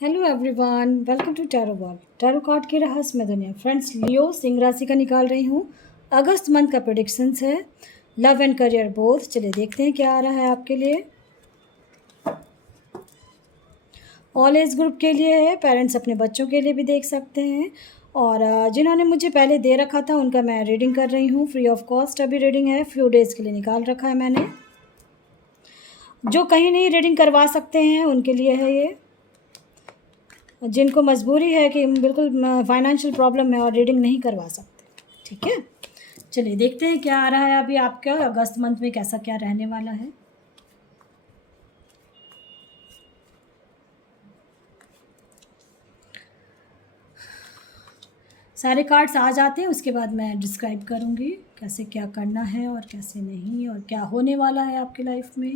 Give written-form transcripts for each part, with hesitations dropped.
Hello everyone, welcome to tarot ball. Tarot card के रहस्यमय दुनिया। फ्रेंड्स, लियो सिंह राशि का निकाल रही हूँ। अगस्त मंथ का प्रेडिक्शंस है, लव एंड करियर बोथ। चलिए देखते हैं क्या आ रहा है आपके लिए। ऑल एज ग्रुप के लिए है, पेरेंट्स अपने बच्चों के लिए भी देख सकते हैं। और जिन्होंने मुझे पहले दे रखा था उनका मैं रीडिंग कर रही हूँ, फ्री ऑफ कॉस्ट अभी रीडिंग है, फ्यू डेज़ के लिए निकाल रखा है मैंने। जो कहीं नहीं रीडिंग करवा सकते हैं उनके लिए है ये, जिनको मजबूरी है कि बिल्कुल फाइनेंशियल प्रॉब्लम है और रीडिंग नहीं करवा सकते। ठीक है, चलिए देखते हैं क्या आ रहा है अभी आपका अगस्त मंथ में, कैसा क्या रहने वाला है। सारे कार्ड्स आ जाते हैं, उसके बाद मैं डिस्क्राइब करूँगी कैसे क्या करना है और कैसे नहीं, और क्या होने वाला है आपकी लाइफ में।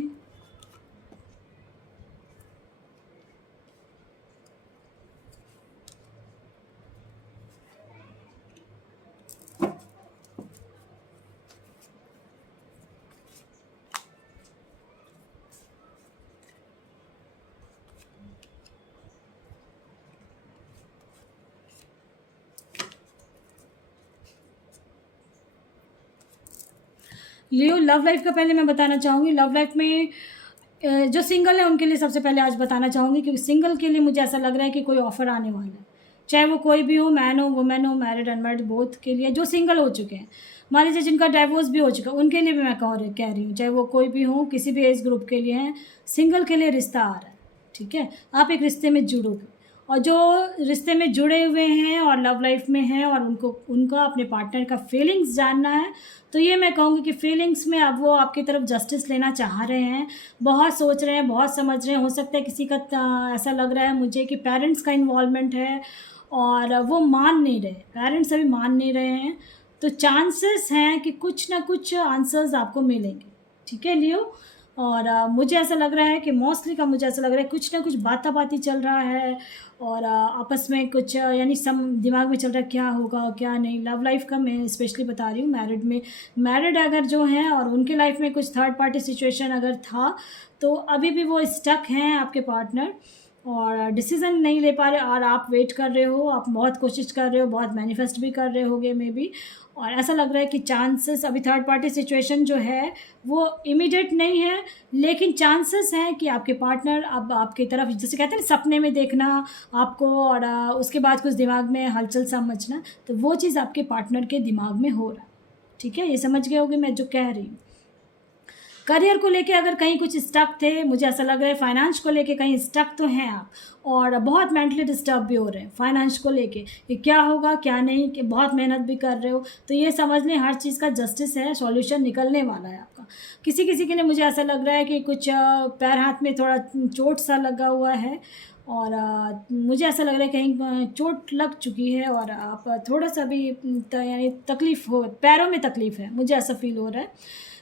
लियो लव लाइफ का पहले मैं बताना चाहूँगी। लव लाइफ में जो सिंगल है उनके लिए सबसे पहले आज बताना चाहूँगी, क्योंकि सिंगल के लिए मुझे ऐसा लग रहा है कि कोई ऑफ़र आने वाला है, चाहे वो कोई भी हो, मैन हो, वुमेन हो, मैरिड अनमैरिड बोथ के लिए। जो सिंगल हो चुके हैं, मान लीजिए जिनका डाइवोर्स भी हो चुका है, उनके लिए भी मैं कह रही हूँ, चाहे वो कोई भी हो, किसी भी एज ग्रुप के लिए हैं, सिंगल के लिए रिश्ता आ रहा है। ठीक है, आप एक रिश्ते में जुड़ोगे, और जो रिश्ते में जुड़े हुए हैं और लव लाइफ में हैं और उनका अपने पार्टनर का फीलिंग्स जानना है, तो ये मैं कहूँगी कि फीलिंग्स में अब वो आपकी तरफ जस्टिस लेना चाह रहे हैं, बहुत सोच रहे हैं, बहुत समझ रहे हैं। हो सकता है किसी का ऐसा लग रहा है मुझे कि पेरेंट्स का इन्वॉल्वमेंट है और वो मान नहीं रहे, पेरेंट्स अभी मान नहीं रहे हैं, तो चांसेस हैं कि कुछ ना कुछ आंसर्स आपको मिलेंगे। ठीक है लियो, और मुझे ऐसा लग रहा है कि मोस्टली का मुझे ऐसा लग रहा है कुछ ना कुछ बाताबाती चल रहा है, और आपस में कुछ यानी सम दिमाग में चल रहा है क्या होगा क्या नहीं। लव लाइफ का मैं स्पेशली बता रही हूँ। मैरिड में, मैरिड अगर जो हैं और उनके लाइफ में कुछ थर्ड पार्टी सिचुएशन अगर था, तो अभी भी वो स्टक हैं आपके पार्टनर, और डिसीज़न नहीं ले पा रहे, और आप वेट कर रहे हो, आप बहुत कोशिश कर रहे हो, बहुत मैनिफेस्ट भी कर रहे होगे मे बी। और ऐसा लग रहा है कि चांसेस अभी थर्ड पार्टी सिचुएशन जो है वो इमीडिएट नहीं है, लेकिन चांसेस हैं कि आपके पार्टनर अब आपकी तरफ, जैसे कहते हैं ना सपने में देखना आपको, और उसके बाद कुछ दिमाग में हलचल समझना, तो वो चीज़ आपके पार्टनर के दिमाग में हो रहा है। ठीक है, ये समझ गए होगे मैं जो कह रही हूँ। करियर को लेके अगर कहीं कुछ स्टक थे, मुझे ऐसा लग रहा है फाइनेंस को लेके कहीं स्टक तो हैं आप, और बहुत मेंटली डिस्टर्ब भी हो रहे हैं फाइनेंस को लेके कि क्या होगा क्या नहीं, कि बहुत मेहनत भी कर रहे हो, तो ये समझ लें हर चीज़ का जस्टिस है, सॉल्यूशन निकलने वाला है आपका। किसी किसी के लिए मुझे ऐसा लग रहा है कि कुछ पैर हाथ में थोड़ा चोट सा लगा हुआ है, और मुझे ऐसा लग रहा है कहीं चोट लग चुकी है, और आप थोड़ा सा भी यानी तकलीफ़ हो, पैरों में तकलीफ़ है, मुझे ऐसा फील हो रहा है,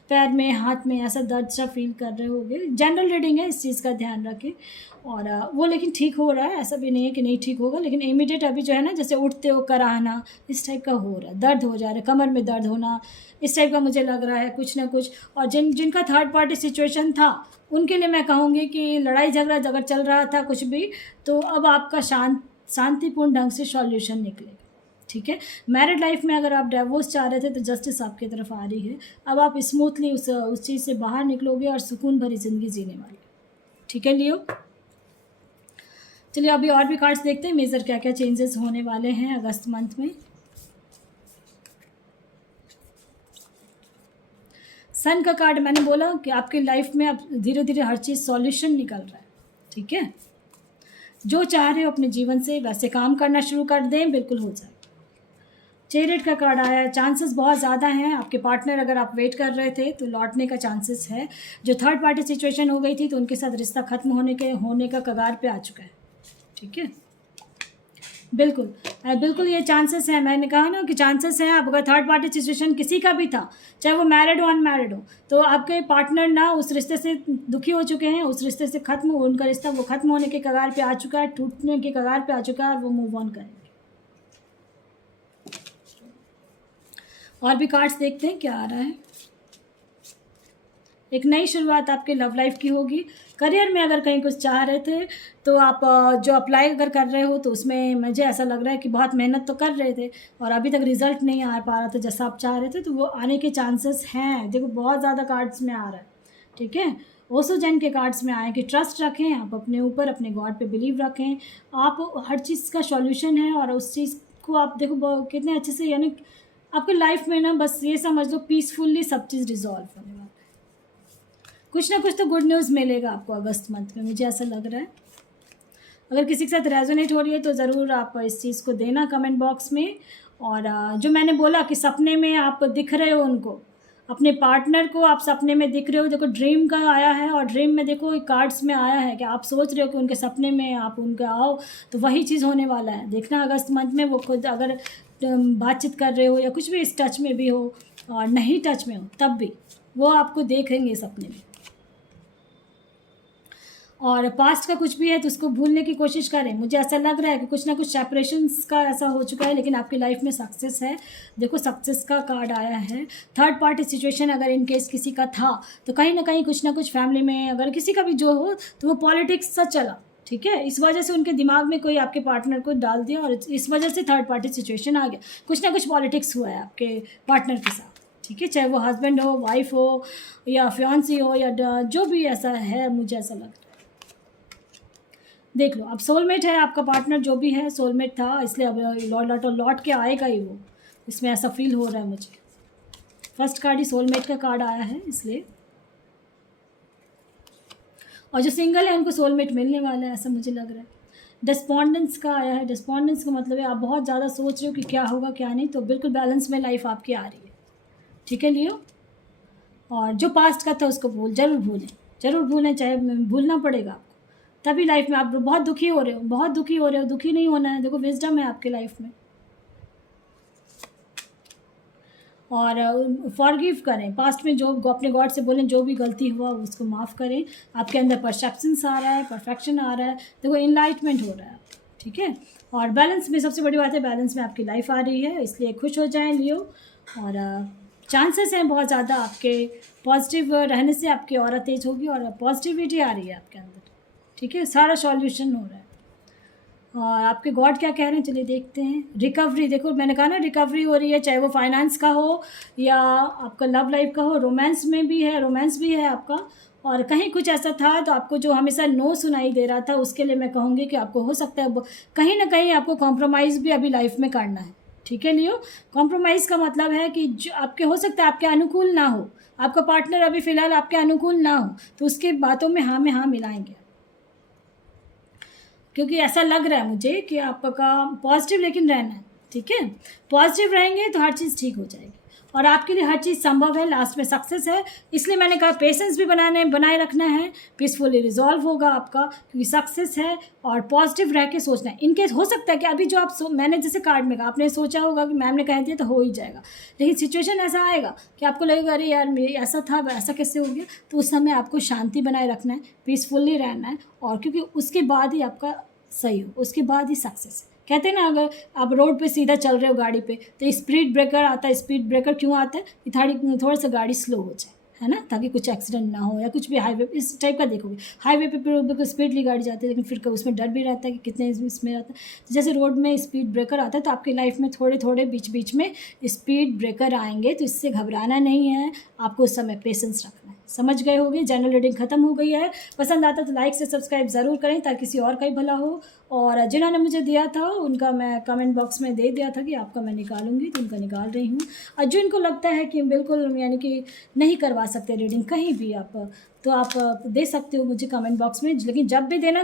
पैर में हाथ में ऐसा दर्द सा फील कर रहे होगे। जनरल रीडिंग है, इस चीज़ का ध्यान रखें। और वो लेकिन ठीक हो रहा है, ऐसा भी नहीं है कि नहीं ठीक होगा, लेकिन इमीडिएट अभी जो है ना, जैसे उठते हो कराहना इस टाइप का हो रहा है, दर्द हो जा रहा है, कमर में दर्द होना इस टाइप का मुझे लग रहा है कुछ ना कुछ। और जिनका थर्ड पार्टी सिचुएशन था उनके लिए मैं कहूँगी कि लड़ाई झगड़ा अगर चल रहा था कुछ भी, तो अब आपका शांतिपूर्ण ढंग से सॉल्यूशन निकलेगा। ठीक है, मैरिड लाइफ में अगर आप डाइवोर्स चाह रहे थे तो जस्टिस आपकी तरफ आ रही है, अब आप स्मूथली उस चीज़ से बाहर निकलोगे और सुकून भरी ज़िंदगी जीने वाले। ठीक है लियो, चलिए अभी और भी कार्ड्स देखते हैं, मेजर क्या क्या चेंजेस होने वाले हैं अगस्त मंथ में। सन का कार्ड, मैंने बोला कि आपकी लाइफ में अब धीरे धीरे हर चीज़ सॉल्यूशन निकल रहा है। ठीक है, जो चाह रहे हो अपने जीवन से वैसे काम करना शुरू कर दें, बिल्कुल हो जाए। चेरियट का कार्ड आया है, चांसेस बहुत ज़्यादा हैं आपके पार्टनर, अगर आप वेट कर रहे थे तो लौटने का चांसेस है। जो थर्ड पार्टी सिचुएशन हो गई थी तो उनके साथ रिश्ता खत्म होने का कगार पे आ चुका है। ठीक है, बिल्कुल बिल्कुल ये चांसेस हैं, मैंने कहा ना कि चांसेस हैं। अब अगर थर्ड पार्टी सिचुएशन किसी का भी था, चाहे वो मैरिड हो अनमैरिड हो, तो आपके पार्टनर ना उस रिश्ते से दुखी हो चुके हैं, उस रिश्ते से खत्म, उनका रिश्ता वो खत्म होने के कगार पे आ चुका है, टूटने के कगार पे आ चुका है, और वो मूव ऑन करेंगे। और भी कार्ड्स देखते हैं क्या आ रहा है। एक नई शुरुआत आपके लव लाइफ की होगी। करियर में अगर कहीं कुछ चाह रहे थे तो आप जो अप्लाई अगर कर रहे हो तो उसमें मुझे ऐसा लग रहा है कि बहुत मेहनत तो कर रहे थे और अभी तक रिज़ल्ट नहीं आ पा रहा था जैसा आप चाह रहे थे, तो वो आने के चांसेस हैं। देखो बहुत ज़्यादा कार्ड्स में आ रहा है, ठीक है। ओसो जैन के कार्ड्स में आए कि ट्रस्ट रखें आप अपने ऊपर, अपने गॉड पे बिलीव रखें, आप हर चीज़ का सॉल्यूशन है और उस चीज़ को आप देखो कितने अच्छे से, यानी आपकी लाइफ में ना बस ये समझ लो पीसफुली सब चीज़ रिजॉल्व होने वाला है। कुछ ना कुछ तो गुड न्यूज़ मिलेगा आपको अगस्त मंथ में, मुझे ऐसा लग रहा है। अगर किसी के साथ रेजोनेट हो रही है तो ज़रूर आप इस चीज़ को देना कमेंट बॉक्स में। और जो मैंने बोला कि सपने में आप दिख रहे हो उनको, अपने पार्टनर को आप सपने में दिख रहे हो, देखो ड्रीम का आया है और ड्रीम में देखो कार्ड्स में आया है कि आप सोच रहे हो कि उनके सपने में आप उनके आओ, तो वही चीज़ होने वाला है। देखना अगस्त मंथ में वो खुद अगर बातचीत कर रहे हो या कुछ भी इस टच में भी हो और नहीं टच में हो तब भी वो आपको देखेंगे सपने में। और पास्ट का कुछ भी है तो उसको भूलने की कोशिश करें। मुझे ऐसा लग रहा है कि कुछ ना कुछ सेपरेशंस का ऐसा हो चुका है, लेकिन आपकी लाइफ में सक्सेस है। देखो सक्सेस का कार्ड आया है। थर्ड पार्टी सिचुएशन अगर इन केस किसी का था तो कहीं ना कहीं कुछ ना कुछ फैमिली में अगर किसी का भी जो हो तो वो पॉलिटिक्स से चला, ठीक है। इस वजह से उनके दिमाग में कोई आपके पार्टनर को डाल दिया और इस वजह से थर्ड पार्टी सिचुएशन आ गया। कुछ ना कुछ पॉलिटिक्स हुआ है आपके पार्टनर के साथ, ठीक है। चाहे वो हस्बैंड हो, वाइफ हो या फियांसी हो या जो भी ऐसा है, मुझे ऐसा लगता है। देख लो अब सोलमेट है आपका पार्टनर, जो भी है सोलमेट था, इसलिए अब लौट के आएगा ही वो, इसमें ऐसा फील हो रहा है मुझे। फर्स्ट कार्ड ही सोलमेट का कार्ड आया है इसलिए। और जो सिंगल है उनको सोलमेट मिलने वाला है ऐसा मुझे लग रहा है। डिस्पॉन्डेंस का आया है। डिस्पॉन्डेंस का मतलब है आप बहुत ज़्यादा सोच रहे हो कि क्या होगा क्या नहीं, तो बिल्कुल बैलेंस में लाइफ आपकी आ रही है, ठीक है लियो। और जो पास्ट का था उसको ज़रूर भूलें, चाहे भूलना पड़ेगा आपको, तभी लाइफ में आप बहुत दुखी हो रहे हो, दुखी नहीं होना है। देखो विजडम है आपके लाइफ में। और फॉरगिव करें, पास्ट में जो अपने गॉड से बोलें जो भी गलती हुआ उसको माफ़ करें। आपके अंदर परसेप्शंस आ रहा है, परफेक्शन आ रहा है, देखो इनलाइटमेंट हो रहा है, ठीक है। और बैलेंस में सबसे बड़ी बात है, बैलेंस में आपकी लाइफ आ रही है, इसलिए खुश हो जाएं लियो। और चांसेस हैं बहुत ज़्यादा आपके पॉजिटिव रहने से, आपकी ऑरा तेज होगी और पॉजिटिविटी आ रही है आपके अंदर, ठीक है। सारा सॉल्यूशन हो रहा है। और आपके गॉड क्या कह रहे हैं चलिए देखते हैं। रिकवरी, देखो मैंने कहा ना रिकवरी हो रही है, चाहे वो फाइनेंस का हो या आपका लव लाइफ का हो, रोमांस में भी है, रोमांस भी है आपका। और कहीं कुछ ऐसा था तो आपको जो हमेशा नो सुनाई दे रहा था, उसके लिए मैं कहूँगी कि आपको हो सकता है कहीं ना कहीं आपको कॉम्प्रोमाइज़ भी अभी लाइफ में करना है, ठीक है लियो। कॉम्प्रोमाइज़ का मतलब है कि जो आपके हो सकता है आपके अनुकूल ना हो, आपका पार्टनर अभी फ़िलहाल आपके अनुकूल ना हो, तो उसके बातों में हाँ मिलाएंगे, क्योंकि ऐसा लग रहा है मुझे कि आपका पॉजिटिव लेकिन रहना है, ठीक है। पॉजिटिव रहेंगे तो हर चीज़ ठीक हो जाएगी और आपके लिए हर चीज़ संभव है, लास्ट में सक्सेस है। इसलिए मैंने कहा पेशेंस भी बनाए रखना है, पीसफुली रिजॉल्व होगा आपका, क्योंकि सक्सेस है। और पॉजिटिव रह के सोचना है। इनकेस हो सकता है कि अभी जो आप मैंने जैसे कार्ड में कहा, आपने सोचा होगा कि मैम ने कह दिया तो हो ही जाएगा, लेकिन सिचुएशन ऐसा आएगा कि आपको लगेगा अरे यार मेरे ऐसा था ऐसा कैसे हो गया, तो उस समय आपको शांति बनाए रखना है, पीसफुली रहना है। और क्योंकि उसके बाद ही आपका सही हो, उसके बाद ही सक्सेस है। कहते हैं ना, अगर आप रोड पे सीधा चल रहे हो गाड़ी पे तो स्पीड ब्रेकर आता है। स्पीड ब्रेकर क्यों आता है कि थोड़ा सा गाड़ी स्लो हो जाए, है ना, ताकि कुछ एक्सीडेंट ना हो या कुछ भी। हाईवे इस टाइप का देखोगे, हाईवे पे बिल्कुल स्पीडली गाड़ी जाती है, लेकिन फिर उसमें डर भी रहता है कि कितने इसमें रहता है। तो जैसे रोड में स्पीड ब्रेकर आता है, तो आपकी लाइफ में थोड़े थोड़े बीच में स्पीड ब्रेकर आएंगे, तो इससे घबराना नहीं है, आपको उस समय पेशेंस रखना है। समझ गए होंगे। जनरल रीडिंग खत्म हो गई है। पसंद आता तो लाइक से सब्सक्राइब ज़रूर करें ताकि किसी और का ही भला हो। और जिन्होंने मुझे दिया था उनका मैं कमेंट बॉक्स में दे दिया था कि आपका मैं निकालूंगी, तो उनका निकाल रही हूँ। और जो इनको लगता है कि बिल्कुल यानी कि नहीं करवा सकते रीडिंग कहीं भी आप, तो आप दे सकते हो मुझे कमेंट बॉक्स में, लेकिन जब भी देना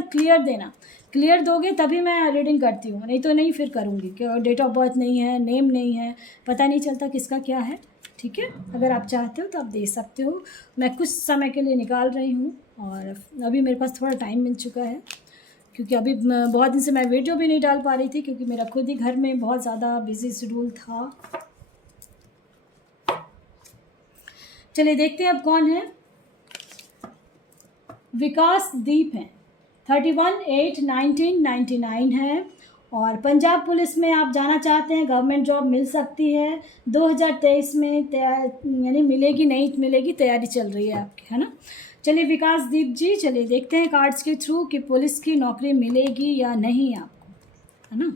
क्लियर दोगे तभी मैं रीडिंग करती हूँ, नहीं तो नहीं फिर करूँगी। कि डेट ऑफ बर्थ नहीं है, नेम नहीं है, पता नहीं चलता किसका क्या है, ठीक है। अगर आप चाहते हो तो आप दे सकते हो। मैं कुछ समय के लिए निकाल रही हूँ और अभी मेरे पास थोड़ा टाइम मिल चुका है, क्योंकि अभी बहुत दिन से मैं वीडियो भी नहीं डाल पा रही थी, क्योंकि मेरा खुद ही घर में बहुत ज़्यादा बिजी शेड्यूल था। चलिए देखते हैं अब कौन है। विकास दीप हैं, 31/8/1999 है और पंजाब पुलिस में आप जाना चाहते हैं, गवर्नमेंट जॉब मिल सकती है 2023 में, यानी मिलेगी नहीं मिलेगी, तैयारी चल रही है आपकी, है ना। चलिए विकास दीप जी, चलिए देखते हैं कार्ड्स के थ्रू कि पुलिस की नौकरी मिलेगी या नहीं आपको, है ना।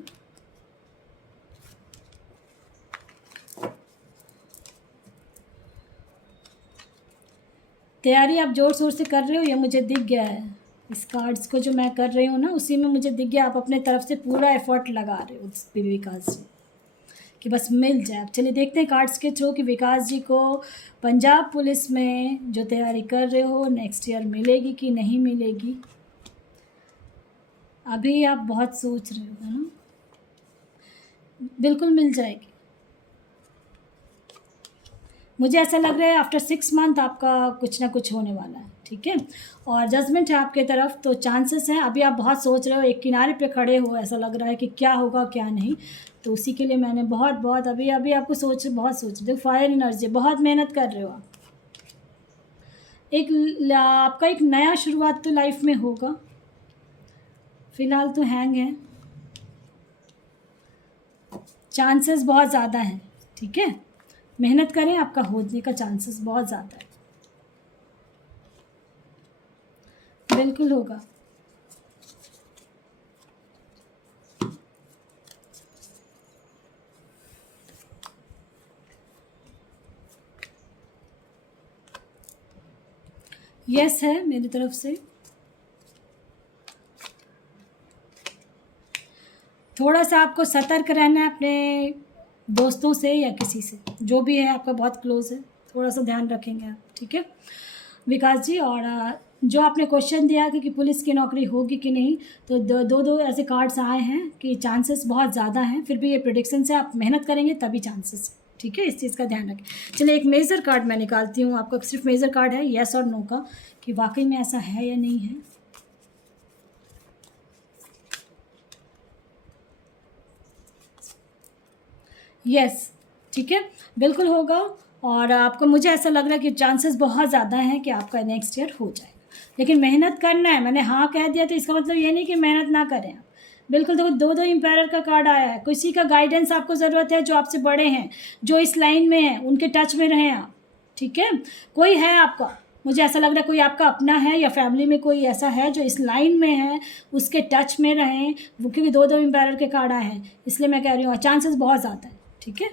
तैयारी आप ज़ोर शोर से कर रहे हो, ये मुझे दिख गया है। इस कार्ड्स को जो मैं कर रही हूँ ना, उसी में मुझे दिख गया आप अपने तरफ से पूरा एफर्ट लगा रहे हो उस पे विकास जी, कि बस मिल जाए। अब चलिए देखते हैं कार्ड्स के थ्रू कि विकास जी को पंजाब पुलिस में जो तैयारी कर रहे हो नेक्स्ट ईयर मिलेगी कि नहीं मिलेगी। अभी आप बहुत सोच रहे हो, है ना। बिल्कुल मिल जाएगी। मुझे ऐसा लग रहा है आफ्टर 6 मंथ आपका कुछ ना कुछ होने वाला है, ठीक है। और जजमेंट है आपके तरफ, तो चांसेस हैं। अभी आप बहुत सोच रहे हो, एक किनारे पे खड़े हो, ऐसा लग रहा है कि क्या होगा क्या नहीं। तो उसी के लिए मैंने बहुत अभी आपको बहुत सोच देखो, फायर एनर्जी, बहुत मेहनत कर रहे हो आप। आपका एक नया शुरुआत तो लाइफ में होगा। फ़िलहाल तो हैंग है, चांसेस बहुत ज़्यादा हैं, ठीक है। मेहनत करें, आपका होने का चांसेस बहुत ज़्यादा है। बिल्कुल होगा। यस है मेरी तरफ से। थोड़ा सा आपको सतर्क रहना है अपने दोस्तों से या किसी से, जो भी है आपका बहुत क्लोज है, थोड़ा सा ध्यान रखेंगे आप, ठीक है विकास जी। और जो आपने क्वेश्चन दिया कि पुलिस की नौकरी होगी कि नहीं, तो दो ऐसे कार्ड्स आए हैं कि चांसेस बहुत ज़्यादा हैं। फिर भी ये प्रेडिक्शन से आप मेहनत करेंगे तभी चांसेस है, ठीक है। इस चीज़ का ध्यान रखें। चलिए एक मेजर कार्ड मैं निकालती हूँ, आपका सिर्फ मेजर कार्ड है येस और नो का, कि वाकई में ऐसा है या नहीं है। यस, ठीक है, बिल्कुल होगा। और आपको, मुझे ऐसा लग रहा है कि चांसेस बहुत ज़्यादा हैं कि आपका नेक्स्ट ईयर हो जाएगा, लेकिन मेहनत करना है। मैंने हाँ कह दिया तो इसका मतलब ये नहीं कि मेहनत ना करें आप। बिल्कुल देखो, दो एम्पायर का कार्ड आया है, किसी का गाइडेंस आपको ज़रूरत है, जो आपसे बड़े हैं, जो इस लाइन में हैं, उनके टच में रहें आप, ठीक है। कोई है आपका, मुझे ऐसा लग रहा है कोई आपका अपना है या फैमिली में कोई ऐसा है जो इस लाइन में है, उसके टच में रहें। क्योंकि दो एम्पायर के कार्ड आए हैं, इसलिए मैं कह रही हूँ चांसेस बहुत ज़्यादा है, ठीक है।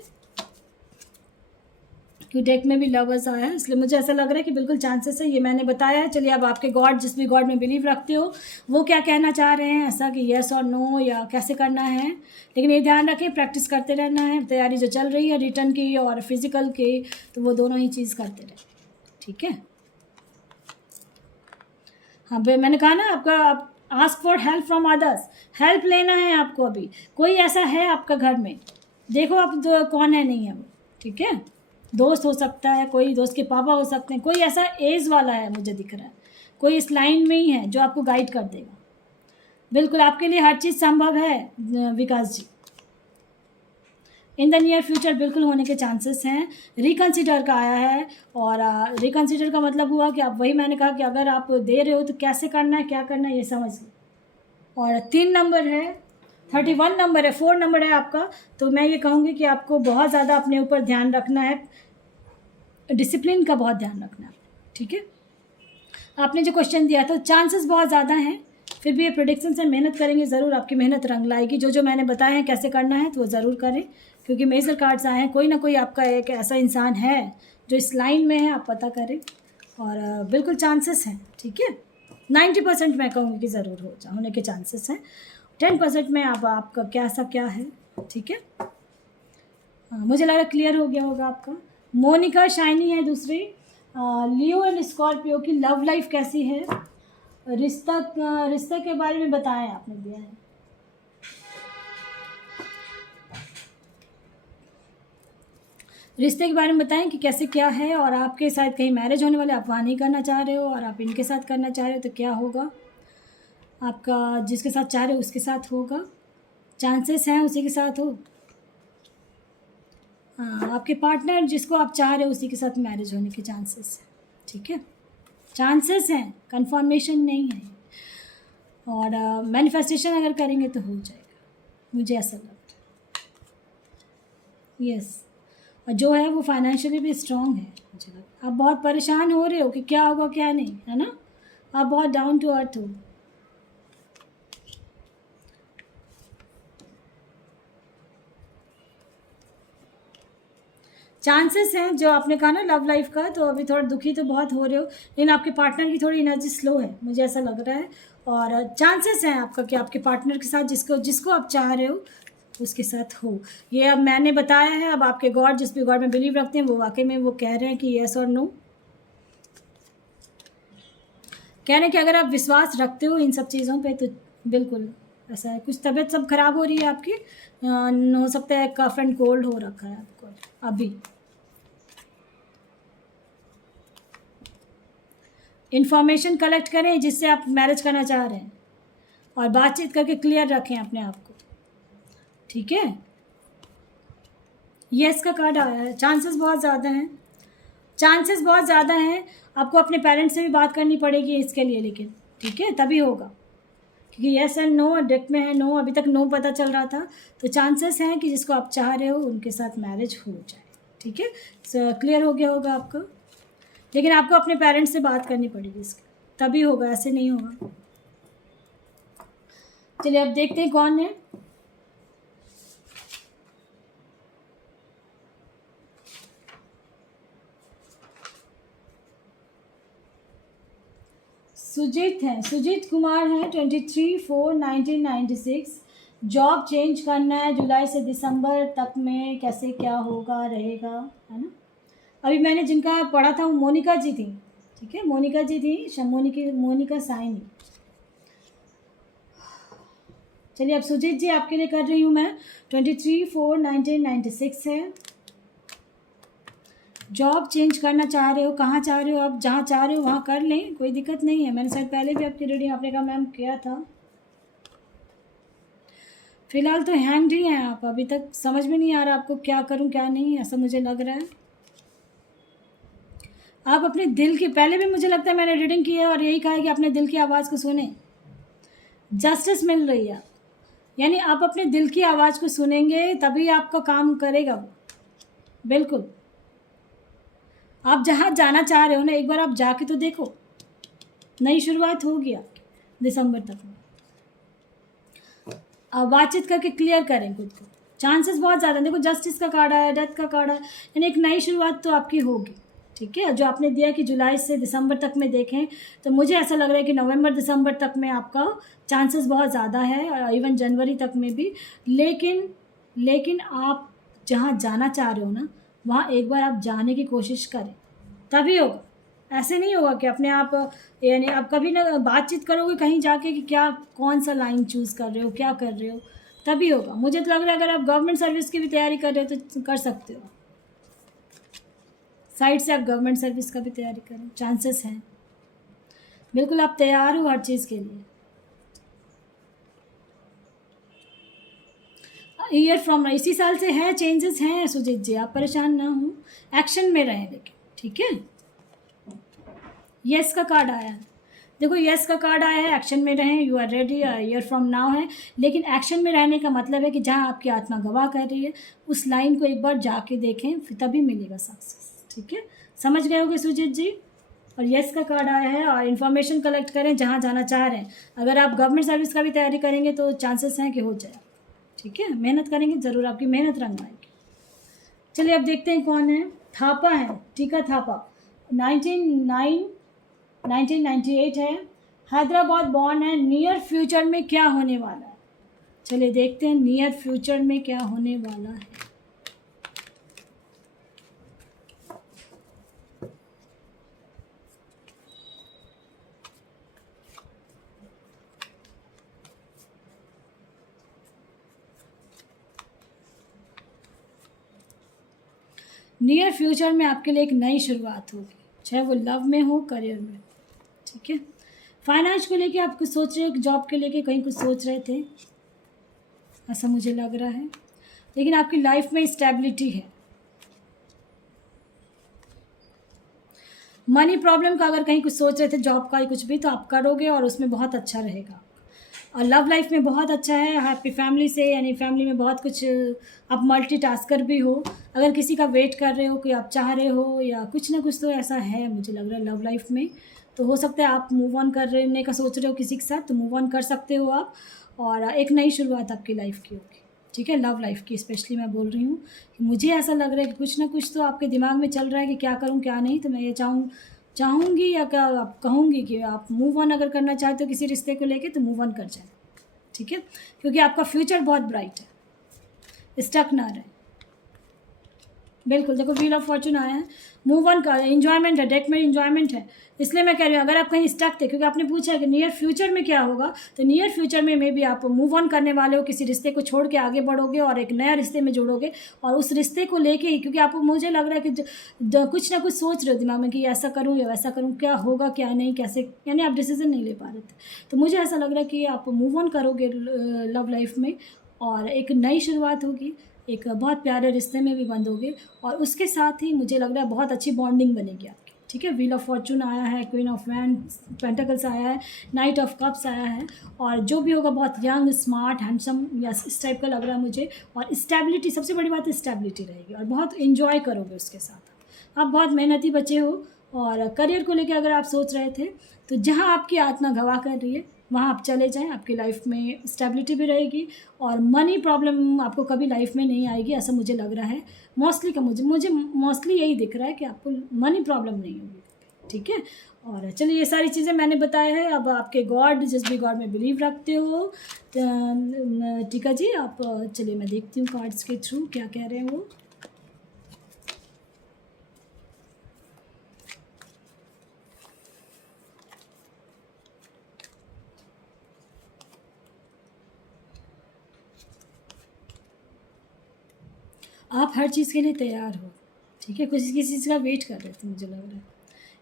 क्योंकि डेक में भी लवर्स आया है, इसलिए मुझे ऐसा लग रहा है कि बिल्कुल चांसेस है, ये मैंने बताया है। चलिए अब आपके गॉड, जिस भी गॉड में बिलीव रखते हो, वो क्या कहना चाह रहे हैं, ऐसा कि येस और नो या कैसे करना है। लेकिन ये ध्यान रखें, प्रैक्टिस करते रहना है। तैयारी जो चल रही है रिटर्न की और फिजिकल की, तो वो दोनों ही चीज़ करते रहे, ठीक है। हाँ भाई, मैंने कहा ना आपका, आप ask for help from others, help लेना है आपको। अभी कोई ऐसा है आपका घर में, देखो आप कौन है, नहीं है वो, ठीक है। दोस्त हो सकता है, कोई दोस्त के पापा हो सकते हैं, कोई ऐसा एज वाला है मुझे दिख रहा है, कोई इस लाइन में ही है जो आपको गाइड कर देगा। बिल्कुल आपके लिए हर चीज़ संभव है विकास जी। इन द नियर फ्यूचर बिल्कुल होने के चांसेस हैं। रिकन्सिडर का आया है, और रिकन्सिडर का मतलब हुआ कि आप, वही मैंने कहा कि अगर आप दे रहे हो तो कैसे करना है, क्या करना है, ये समझ लो। और 3 नंबर है, 31 नंबर है, 4 नंबर है आपका। तो मैं ये कहूँगी कि आपको बहुत ज़्यादा अपने ऊपर ध्यान रखना है, डिसिप्लिन का बहुत ध्यान रखना है, ठीक है। आपने जो क्वेश्चन दिया था, चांसेस बहुत ज़्यादा हैं, फिर भी ये प्रेडिक्शन से मेहनत करेंगे, ज़रूर आपकी मेहनत रंग लाएगी। जो मैंने बताया है कैसे करना है, तो वो ज़रूर करें, क्योंकि मेजर कार्ड्स आए हैं। कोई ना कोई आपका एक ऐसा इंसान है जो इस लाइन में है, आप पता करें। और बिल्कुल चांसेस हैं, ठीक है। 90% मैं कहूँगी कि ज़रूर होने के चांसेस हैं। 10% में अब आपका क्या है, ठीक है। हाँ, मुझे लगा क्लियर हो गया होगा आपका। मोनिका शाइनी है दूसरी। लियो एंड स्कॉर्पियो की लव लाइफ कैसी है, रिश्ता के बारे में बताएं, आपने दिया है। रिश्ते के बारे में बताएं कि कैसे क्या है, और आपके साथ कहीं मैरिज होने वाले, आप वहाँ नहीं करना चाह रहे हो और आप इनके साथ करना चाह रहे हो, तो क्या होगा आपका। जिसके साथ चाह रहे हो उसके साथ होगा, चांसेस हैं उसी के साथ हो। हाँ, आपके पार्टनर जिसको आप चाह रहे हो उसी के साथ मैरिज होने के चांसेस हैं, ठीक है। चांसेस हैं, कंफर्मेशन नहीं है। और मैनिफेस्टेशन अगर करेंगे तो हो जाएगा, मुझे ऐसा लगता है। यस, और जो है वो फाइनेंशियली भी स्ट्रांग है। मुझे लगा आप बहुत परेशान हो रहे हो कि क्या होगा क्या नहीं, है ना। आप बहुत डाउन टू अर्थ हो। चांसेस हैं जो आपने कहा ना लव लाइफ का, तो अभी थोड़ा दुखी तो बहुत हो रहे हो, लेकिन आपके पार्टनर की थोड़ी एनर्जी स्लो है, मुझे ऐसा लग रहा है। और चांसेस हैं आपका कि आपके पार्टनर के साथ जिसको जिसको आप चाह रहे हो उसके साथ हो। ये अब मैंने बताया है, अब आपके गॉड जिस भी गॉड में बिलीव रखते हैं वो वाकई में वो कह रहे हैं कि येस और नो। कह रहे हैं कि अगर आप विश्वास रखते हो इन सब चीज़ों पे तो बिल्कुल ऐसा है। कुछ तबीयत सब खराब हो रही है आपकी, हो सकता है कफ एंड कोल्ड हो रखा है आपको अभी। इंफॉर्मेशन कलेक्ट करें जिससे आप मैरिज करना चाह रहे हैं, और बातचीत करके क्लियर रखें अपने आप को, ठीक है। येस का कार्ड आया है, चांसेस बहुत ज़्यादा हैं, चांसेस बहुत ज़्यादा हैं। आपको अपने पेरेंट्स से भी बात करनी पड़ेगी इसके लिए, लेकिन ठीक है तभी होगा, क्योंकि येस एंड नो डेक में है। नो अभी तक नो पता चल रहा था, तो चांसेस हैं कि जिसको आप चाह रहे हो उनके साथ मैरिज हो जाए, ठीक है। क्लियर हो गया होगा आपका, लेकिन आपको अपने पेरेंट्स से बात करनी पड़ेगी इसकी, तभी होगा, ऐसे नहीं होगा। चलिए अब देखते हैं कौन है। सुजीत हैं, सुजीत कुमार हैं, 23/4/1996। जॉब चेंज करना है जुलाई से दिसंबर तक में, कैसे क्या होगा रहेगा, है ना। अभी मैंने जिनका पढ़ा था वो मोनिका जी थी, ठीक है, मोनिका जी थी, मोनिका साइनी। चलिए अब सुजीत जी आपके लिए कर रही हूँ मैं। 23/4/1996 है। जॉब चेंज करना चाह रहे हो, कहाँ चाह रहे हो आप, जहाँ चाह रहे हो वहाँ कर लें, कोई दिक्कत नहीं है। मैंने शायद पहले भी आपकी रीडिंग आपने कहा मैम किया था। फिलहाल तो हैंग्ड ही हैं आप, अभी तक समझ में नहीं आ रहा आपको क्या करूँ क्या नहीं, ऐसा मुझे लग रहा है। आप अपने दिल की, पहले भी मुझे लगता है मैंने रीडिंग की है और यही कहा है कि अपने दिल की आवाज़ को सुने, जस्टिस मिल रही है। यानी आप अपने दिल की आवाज़ को सुनेंगे तभी आपका काम करेगा वो, बिल्कुल। आप जहाँ जाना चाह रहे हो ना, एक बार आप जाके तो देखो, नई शुरुआत होगी आपकी दिसंबर तक में। आप बातचीत करके क्लियर करें खुद को, चांसेस बहुत ज़्यादा। देखो जस्टिस का कार्ड आया, डेथ का कार्ड आया, यानी एक नई शुरुआत तो आपकी होगी, ठीक है। जो आपने दिया कि जुलाई से दिसंबर तक में देखें, तो मुझे ऐसा लग रहा है कि नवंबर दिसंबर तक में आपका चांसेस बहुत ज़्यादा है, और इवन जनवरी तक में भी। लेकिन आप जहाँ जाना चाह रहे हो ना, वहाँ एक बार आप जाने की कोशिश करें, तभी होगा। ऐसे नहीं होगा कि अपने आप, यानी आप कभी ना बातचीत करोगे कहीं जाके कि क्या कौन सा लाइन चूज़ कर रहे हो, क्या कर रहे हो, तभी होगा। मुझे तो लग रहा है अगर आप गवर्नमेंट सर्विस की भी तैयारी कर रहे हो तो कर सकते हो, साइड से आप गवर्नमेंट सर्विस का भी तैयारी करें, चांसेस हैं, बिल्कुल आप तैयार हो हर चीज़ के लिए। ईयर फ्रॉम इसी साल से है, चेंजेस हैं सुजीत जी, आप परेशान ना हो, एक्शन में रहें लेकिन, ठीक है। येस का कार्ड आया है, देखो येस का कार्ड आया है, एक्शन में रहें, you are ready, year from now है। लेकिन एक्शन में रहने का मतलब है कि जहाँ आपकी आत्मा गवाह कर रही है उस लाइन को एक बार जाके देखें, फिर तभी मिलेगा सक्सेस, ठीक है। समझ गए होगे सुजीत जी। और येस का कार्ड आया है, और इन्फॉर्मेशन कलेक्ट करें जहाँ जाना चाह रहे हैं। अगर आप गवर्नमेंट सर्विस का भी तैयारी करेंगे तो चांसेस हैं कि हो जाए, ठीक है। मेहनत करेंगे ज़रूर, आपकी मेहनत रंग आएगी। चलिए अब देखते हैं कौन है। थापा है, टीका थापा, 1998 है, हैदराबाद बॉर्न है। नियर फ्यूचर में क्या होने वाला है, चलिए देखते हैं नियर फ्यूचर में क्या होने वाला है। नियर फ्यूचर में आपके लिए एक नई शुरुआत होगी, चाहे वो लव में हो, करियर में, ठीक है। फाइनेंस को लेके आप कुछ सोच रहे हो, जॉब के लेके कहीं कुछ सोच रहे थे, ऐसा मुझे लग रहा है। लेकिन आपकी लाइफ में स्टेबिलिटी है। मनी प्रॉब्लम का अगर कहीं कुछ सोच रहे थे, जॉब का ही कुछ भी, तो आप करोगे और उसमें बहुत अच्छा रहेगा। और लव लाइफ में बहुत अच्छा है, हैप्पी फैमिली से, यानी फैमिली में बहुत कुछ, आप मल्टीटास्कर भी हो, अगर किसी का वेट कर रहे हो, कोई आप चाह रहे हो, या कुछ ना कुछ तो ऐसा है मुझे लग रहा है लव लाइफ में। तो हो सकता है आप मूव ऑन करने का सोच रहे हो किसी के साथ, तो मूव ऑन कर सकते हो आप, और एक नई शुरुआत आपकी लाइफ की होगी। ठीक है, लव लाइफ की स्पेशली मैं बोल रही हूँ कि मुझे ऐसा लग रहा है कि कुछ ना कुछ तो आपके दिमाग में चल रहा है कि क्या करूँ क्या नहीं। तो मैं ये चाहूँगी, या क्या आप कहूँगी कि आप मूव ऑन अगर करना चाहते हो किसी रिश्ते को लेके, तो मूव ऑन कर जाए। ठीक है, क्योंकि आपका फ्यूचर बहुत ब्राइट है, स्टक ना रहे। बिल्कुल, देखो व्हील ऑफ फॉर्चून आया है, मूव ऑन का एंजॉयमेंट है, डेट में एंजॉयमेंट है। इसलिए मैं कह रही हूँ अगर आप कहीं स्टक थे, क्योंकि आपने पूछा है कि नियर फ्यूचर में क्या होगा, तो नियर फ्यूचर में मे बी आप मूव ऑन करने वाले हो, किसी रिश्ते को छोड़ के आगे बढ़ोगे और एक नया रिश्ते में जुड़ोगे, और उस रिश्ते को लेके ही, क्योंकि आपको मुझे लग रहा है कि कुछ ना कुछ सोच रहे हो दिमाग में कि ऐसा करूँ या वैसा करूँ, क्या होगा क्या नहीं, कैसे, यानी आप डिसीजन नहीं ले पा रहे थे। तो मुझे ऐसा लग रहा है कि आप मूव ऑन करोगे लव लाइफ में, और एक नई शुरुआत होगी, एक बहुत प्यारे रिश्ते में भी बंधोगे, और उसके साथ ही मुझे लग रहा है बहुत अच्छी बॉन्डिंग बनेगी आपकी। ठीक है, व्हील ऑफ फॉर्चून आया है, क्वीन ऑफ पेंटिकल्स आया है, नाइट ऑफ कप्स आया है, और जो भी होगा बहुत यंग, स्मार्ट, हैंडसम, या इस टाइप का लग रहा है मुझे। और स्टेबिलिटी, सबसे बड़ी बात स्टेबिलिटी रहेगी, और बहुत इन्जॉय करोगे उसके साथ। आप बहुत मेहनती बच्चे हो, और करियर को लेकर अगर आप सोच रहे थे, तो जहाँ आपकी आत्मा गवाह कर रही है वहाँ आप चले जाएं, आपकी लाइफ में स्टेबिलिटी भी रहेगी, और मनी प्रॉब्लम आपको कभी लाइफ में नहीं आएगी, ऐसा मुझे लग रहा है मोस्टली का। मुझे मोस्टली यही दिख रहा है कि आपको मनी प्रॉब्लम नहीं होगी। ठीक है, और चलिए ये सारी चीज़ें मैंने बताया है। अब आपके गॉड, जिस भी गॉड में बिलीव रखते हो, टीका जी आप, चलिए मैं देखती हूँ कार्ड्स के थ्रू क्या कह रहे हैं वो। आप हर चीज़ के लिए तैयार हो। ठीक है, किसी किसी चीज़ का वेट कर रहे थे मुझे लग रहा है,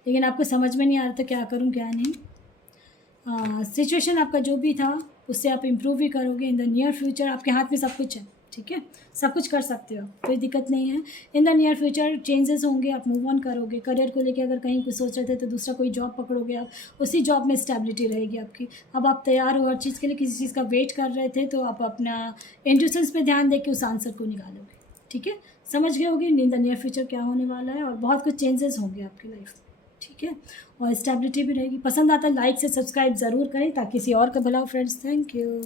लेकिन आपको समझ में नहीं आ रहा था क्या करूं क्या नहीं। सिचुएशन आपका जो भी था उससे आप इम्प्रूव भी करोगे इन द नियर फ्यूचर। आपके हाथ में सब कुछ है। ठीक है, सब कुछ कर सकते हो, कोई दिक्कत नहीं है। In the near future changes होंगे, आप मूव ऑन करोगे। करियर को लेके अगर कहीं कुछ सोच रहे थे तो दूसरा कोई जॉब पकड़ोगे आप, उसी जॉब में स्टेबिलिटी रहेगी आपकी। अब आप तैयार हो हर चीज़ के लिए, किसी चीज़ का वेट कर रहे थे तो आप अपना इंट्यूशंस पे ध्यान दे के उस आंसर को निकालोगे। ठीक है, समझ गए होगे इन द नियर फ्यूचर क्या होने वाला है, और बहुत कुछ चेंजेस होंगे आपकी लाइफ में। ठीक है, और स्टेबिलिटी भी रहेगी। पसंद आता है लाइक से सब्सक्राइब ज़रूर करें ताकि किसी और का भला हो फ्रेंड्स। Thank you.